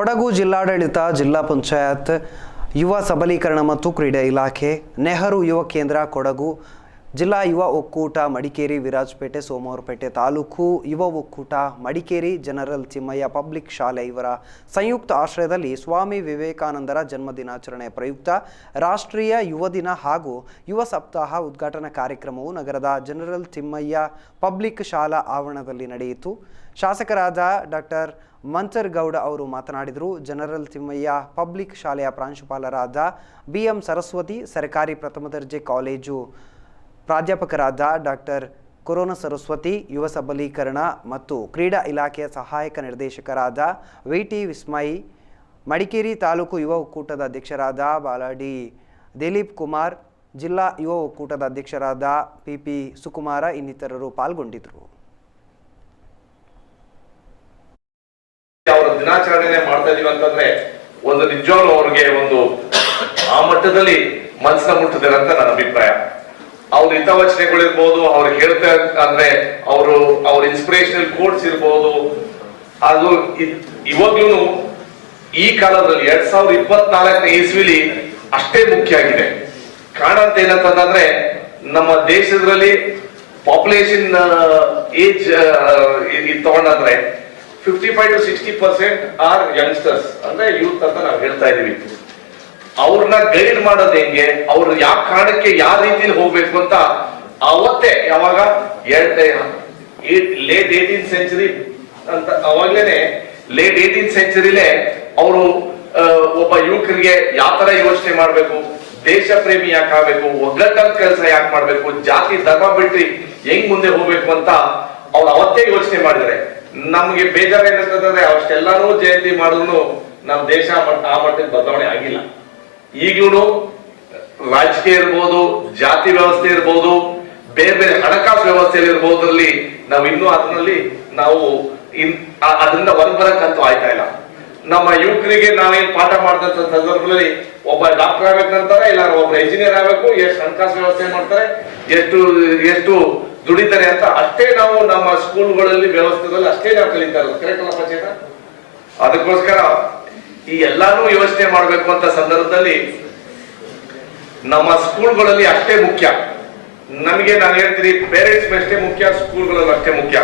ಕೊಡಗು ಜಿಲ್ಲಾಡಳಿತ ಜಿಲ್ಲಾ ಪಂಚಾಯತ್ ಯುವ ಸಬಲೀಕರಣ ಮತ್ತು ಕ್ರೀಡೆ ಇಲಾಖೆ ನೆಹರು ಯುವ ಕೇಂದ್ರ ಕೊಡಗು ಜಿಲ್ಲಾ ಯುವ ಒಕ್ಕೂಟ ಮಡಿಕೇರಿ ವಿರಾಜಪೇಟೆ, ಸೋಮವಾರಪೇಟೆ ತಾಲೂಕು ಯುವ ಒಕ್ಕೂಟ ಮಡಿಕೇರಿ ಜನರಲ್ ತಿಮ್ಮಯ್ಯ ಪಬ್ಲಿಕ್ ಶಾಲೆ ಇವರ ಸಂಯುಕ್ತ ಆಶ್ರಯದಲ್ಲಿ ಸ್ವಾಮಿ ವಿವೇಕಾನಂದರ ಜನ್ಮ ದಿನಾಚರಣೆ ಪ್ರಯುಕ್ತ ರಾಷ್ಟ್ರೀಯ ಯುವ ದಿನ ಹಾಗೂ ಯುವ ಸಪ್ತಾಹ ಉದ್ಘಾಟನಾ ಕಾರ್ಯಕ್ರಮವು ನಗರದ ಜನರಲ್ ತಿಮ್ಮಯ್ಯ ಪಬ್ಲಿಕ್ ಶಾಲಾ ಆವರಣದಲ್ಲಿ ನಡೆಯಿತು. ಶಾಸಕರಾದ ಡಾಕ್ಟರ್ ಮಂಚರ್ಗೌಡ ಅವರು ಮಾತನಾಡಿದರು, ಜನರಲ್ ತಿಮ್ಮಯ್ಯ ಪಬ್ಲಿಕ್ ಶಾಲೆಯ ಪ್ರಾಂಶುಪಾಲರಾದ ಬಿ ಎಂ ಸರಸ್ವತಿ, ಸರ್ಕಾರಿ ಪ್ರಥಮ ದರ್ಜೆ ಕಾಲೇಜು ಪ್ರಾಧ್ಯಾಪಕರಾದ ಡಾಕ್ಟರ್ ಕೊರೋನಾ ಸರಸ್ವತಿ, ಯುವ ಸಬಲೀಕರಣ ಮತ್ತು ಕ್ರೀಡಾ ಇಲಾಖೆಯ ಸಹಾಯಕ ನಿರ್ದೇಶಕರಾದ ವಿ ಟಿ ವಿಸ್ಮಯಿ, ಮಡಿಕೇರಿ ತಾಲೂಕು ಯುವ ಒಕ್ಕೂಟದ ಅಧ್ಯಕ್ಷರಾದ ಬಾಲಾಡಿ ದಿಲೀಪ್ ಕುಮಾರ್, ಜಿಲ್ಲಾ ಯುವ ಒಕ್ಕೂಟದ ಅಧ್ಯಕ್ಷರಾದ ಪಿ ಪಿ ಸುಕುಮಾರ ಇನ್ನಿತರರು ಪಾಲ್ಗೊಂಡಿದ್ದರು. ದಿನಾಚರಣೆ ಮಾಡ್ತಾ ಇದೀವಿ ಅಂತಂದ್ರೆ ಒಂದು ನಿಜವಾಗ್ಲೂ ಅವ್ರಿಗೆ ಒಂದು ಆ ಮಟ್ಟದಲ್ಲಿ ಮನಸ್ಸನ್ನ ಮುಟ್ಟಿದ್ದಾರೆ ಅಂತ ನನ್ನ ಅಭಿಪ್ರಾಯ. ಅವ್ರ ಹಿತವಚನೆಗಳಿರ್ಬೋದು ಅವ್ರು ಹೇಳ್ತಾ ಅಂದ್ರೆ ಅವರು ಅವ್ರ ಇನ್ಸ್ಪಿರೇಷನಲ್ ಕೋಡ್ಸ್ ಇರ್ಬೋದು. ಅದು ಇವಾಗ್ಲೂ ಈ ಕಾಲದಲ್ಲಿ ಎರಡ್ ಸಾವಿರದ ಇಪ್ಪತ್ನಾಲ್ಕನೇ ಇಸ್ವಿಲಿ ಅಷ್ಟೇ ಮುಖ್ಯ ಆಗಿದೆ. ಕಾರಣ ಅಂತ ಏನಂತಂದ್ರೆ ನಮ್ಮ ದೇಶದಲ್ಲಿ population age ತಗೊಂಡಂದ್ರೆ fifty five to sixty percent are youngsters ಅಂದ್ರೆ ಯೂತ್ ಅಂತ ನಾವು ಹೇಳ್ತಾ ಇದೀವಿ. ಅವ್ರನ್ನ ಗೈಡ್ ಮಾಡೋದು ಹೆಂಗೆ? ಅವ್ರು ಯಾವ ಕಾರಣಕ್ಕೆ ಯಾವ ರೀತಿಲಿ ಹೋಗ್ಬೇಕು ಅಂತ ಅವತ್ತೇ ಯಾವಾಗ? ಲೇಟ್ ಏಟೀನ್ ಸೆಂಚುರಿ ಅಂತ ಅವಾಗ್ಲೇನೆ ಲೇಟ್ ಏಟೀನ್ ಸೆಂಚುರಿಲೇ ಅವರು ಒಬ್ಬ ಯುವಕರಿಗೆ ಯಾವ ತರ ಯೋಚನೆ ಮಾಡ್ಬೇಕು? ದೇಶ ಪ್ರೇಮಿ ಯಾಕೆ ಆಗ್ಬೇಕು ಒಗ್ಗಟ್ಟ ಕೆಲಸ ಯಾಕೆ ಮಾಡ್ಬೇಕು? ಜಾತಿ, ಧರ್ಮ ಬಿಟ್ರಿ ಹೆಂಗ್ ಮುಂದೆ ಹೋಗ್ಬೇಕು ಅಂತ ಅವ್ರು ಅವತ್ತೇ ಯೋಚನೆ ಮಾಡಿದ್ರೆ ನಮ್ಗೆ ಬೇಜಾರ ಏನಂತಂದ್ರೆ, ಅವಷ್ಟೆಲ್ಲಾನು ಜಯಂತಿ ಮಾಡಿದ್ರು ನಮ್ ದೇಶ ಆ ಮಟ್ಟ- ಆ ಮಟ್ಟದ ಬದಲಾವಣೆ ಆಗಿಲ್ಲ. ಈಗ್ಲೂ ರಾಜಕೀಯ ಇರ್ಬೋದು, ಜಾತಿ ವ್ಯವಸ್ಥೆ ಇರ್ಬೋದು, ಬೇರೆ ಬೇರೆ ಹಣಕಾಸು ವ್ಯವಸ್ಥೆಯಲ್ಲಿ ಇರ್ಬೋದ್ರಲ್ಲಿ ನಾವು ಇನ್ನೂ ಅದರಲ್ಲಿ ನಾವು ಇನ್ ಅದರಿಂದ ಹೊರಬರಕ್ಕಂತೂ ಆಯ್ತಾ ಇಲ್ಲ. ನಮ್ಮ ಯುವಕರಿಗೆ ನಾವೇನ್ ಪಾಠ ಮಾಡಿದಂತ ಸಂದರ್ಭದಲ್ಲಿ ಒಬ್ಬ ಡಾಕ್ಟರ್ ಆಗ್ಬೇಕಂತಾರೆ ಇಲ್ಲ ಒಬ್ಬ ಇಂಜಿನಿಯರ್ ಆಗ್ಬೇಕು, ಎಷ್ಟು ಹಣಕಾಸು ವ್ಯವಸ್ಥೆ ಮಾಡ್ತಾರೆ, ಎಷ್ಟು ಎಷ್ಟು ದುಡಿತಾರೆ ಅಂತ ಅಷ್ಟೇ ನಾವು ನಮ್ಮ ಸ್ಕೂಲ್ಗಳಲ್ಲಿ ವ್ಯವಸ್ಥೆದಲ್ಲಿ ಅಷ್ಟೇ ನಾವು ಕಲಿತಾ ಇರೋದು. ಕರೆಕ್ಟ್ ಅಲ್ಲ ಅದಕ್ಕೋಸ್ಕರ ಈ ಎಲ್ಲಾನು ಯೋಚನೆ ಮಾಡಬೇಕು ಅಂತ ಸಂದರ್ಭದಲ್ಲಿ ನಮ್ಮ ಸ್ಕೂಲ್ಗಳಲ್ಲಿ ಅಷ್ಟೇ ಮುಖ್ಯ. ನಮಗೆ ನಾನು ಹೇಳ್ತೀನಿ ಪೇರೆಂಟ್ಸ್ ಅಷ್ಟೇ ಮುಖ್ಯ, ಸ್ಕೂಲ್ಗಳಲ್ಲಿ ಅಷ್ಟೇ ಮುಖ್ಯ.